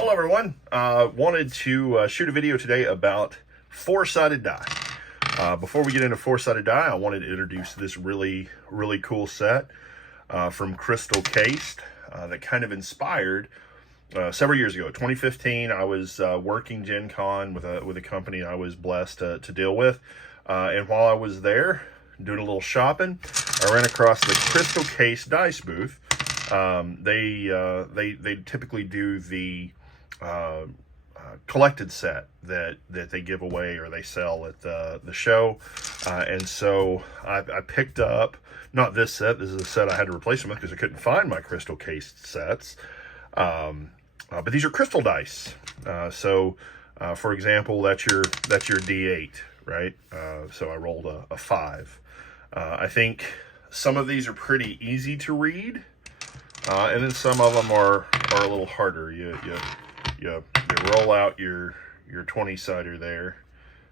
Hello everyone, wanted to shoot a video today about four-sided die. Before we get into four-sided die, I wanted to introduce this really cool set from Crystal Caste that kind of inspired several years ago. 2015, I was working Gen Con with a company I was blessed to deal with, and while I was there doing a little shopping, I ran across the Crystal Caste dice booth. They typically do the collected set that they give away or they sell at the show, and so I picked up, not this set, this is a set I had to replace them with because I couldn't find my Crystal Caste sets, but these are crystal dice. For example, that's your D8, right? So I rolled a 5. I think some of these are pretty easy to read, and then some of them are a little harder. You roll out your 20-sider there,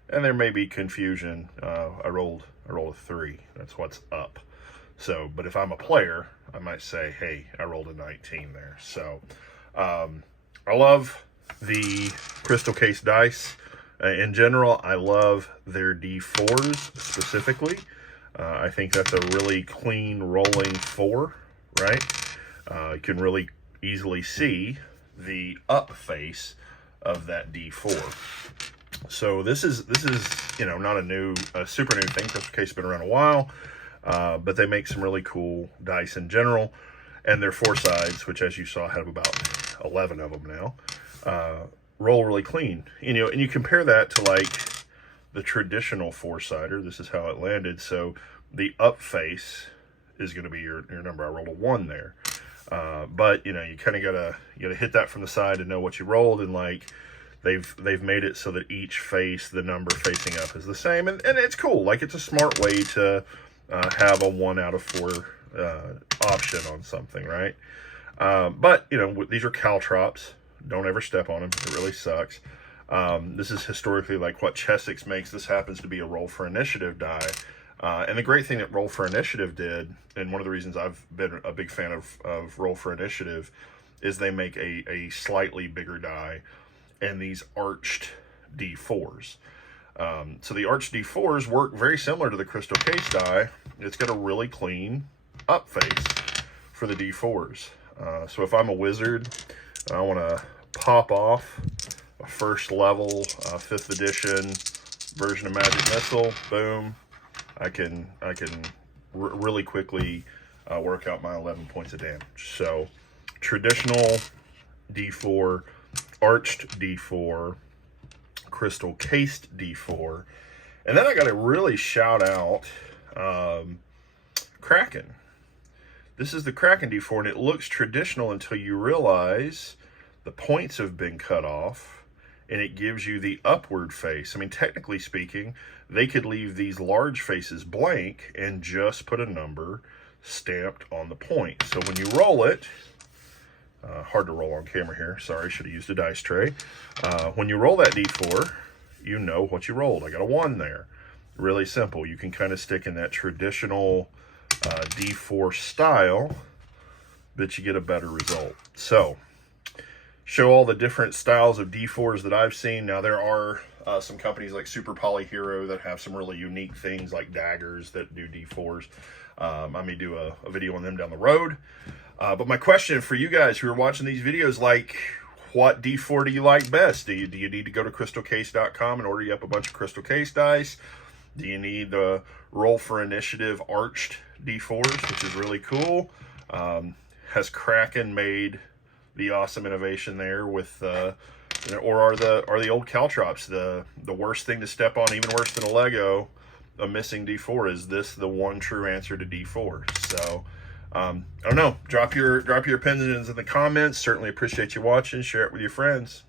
and there may be confusion. I rolled a 3. That's what's up. So, but if I'm a player, I might say, hey, I rolled a 19 there. So, I love the Crystal Caste dice. In general, I love their D4s specifically. I think that's a really clean rolling 4, right? You can really easily see the up face of that D4. So this is not a super new thing. Crystal Caste has been around a while, but they make some really cool dice in general, and their 4 sides, which as you saw have about 11 of them now, roll really clean. And you compare that to like the traditional 4-sider. This is how it landed. So the up face is going to be your number. I rolled a 1 there. But you kind of gotta hit that from the side to know what you rolled, and like they've made it so that each face, the number facing up, is the same, and it's cool. Like, it's a smart way to have a 1 out of 4 option on something, right? But these are caltrops. Don't ever step on them. It really sucks. This is historically like what Chessex makes. This happens to be a roll for initiative die. And the great thing that Roll for Initiative did, and one of the reasons I've been a big fan of Roll for Initiative, is they make a slightly bigger die and these arched D4s. So the arched D4s work very similar to the Crystal Caste die. It's got a really clean up face for the D4s. So if I'm a wizard, I want to pop off a first level 5th edition version of Magic Missile, boom. I can really quickly work out my 11 points of damage. So traditional D4, arched D4, Crystal Caste D4, and then I got to really shout out Kraken. This is the Kraken D4, and it looks traditional until you realize the points have been cut off, and it gives you the upward face. I mean, technically speaking, they could leave these large faces blank and just put a number stamped on the point. So when you roll it, hard to roll on camera here, sorry, should have used a dice tray. When you roll that D4, you know what you rolled. I got a 1 there. Really simple. You can kind of stick in that traditional D4 style, but you get a better result. So, show all the different styles of D4s that I've seen. Now, there are some companies like Super Poly Hero that have some really unique things like daggers that do D4s. I may do a video on them down the road. But my question for you guys who are watching these videos, like, what D4 do you like best? Do you need to go to crystalcaste.com and order you up a bunch of Crystal Caste dice? Do you need the Roll for Initiative arched D4s, which is really cool? Has Kraken made the awesome innovation there with or are the old caltrops the worst thing to step on, even worse than a Lego, a missing D4? Is this the one true answer to D4? So I don't know, drop your opinions in the comments. Certainly appreciate you watching. Share it with your friends.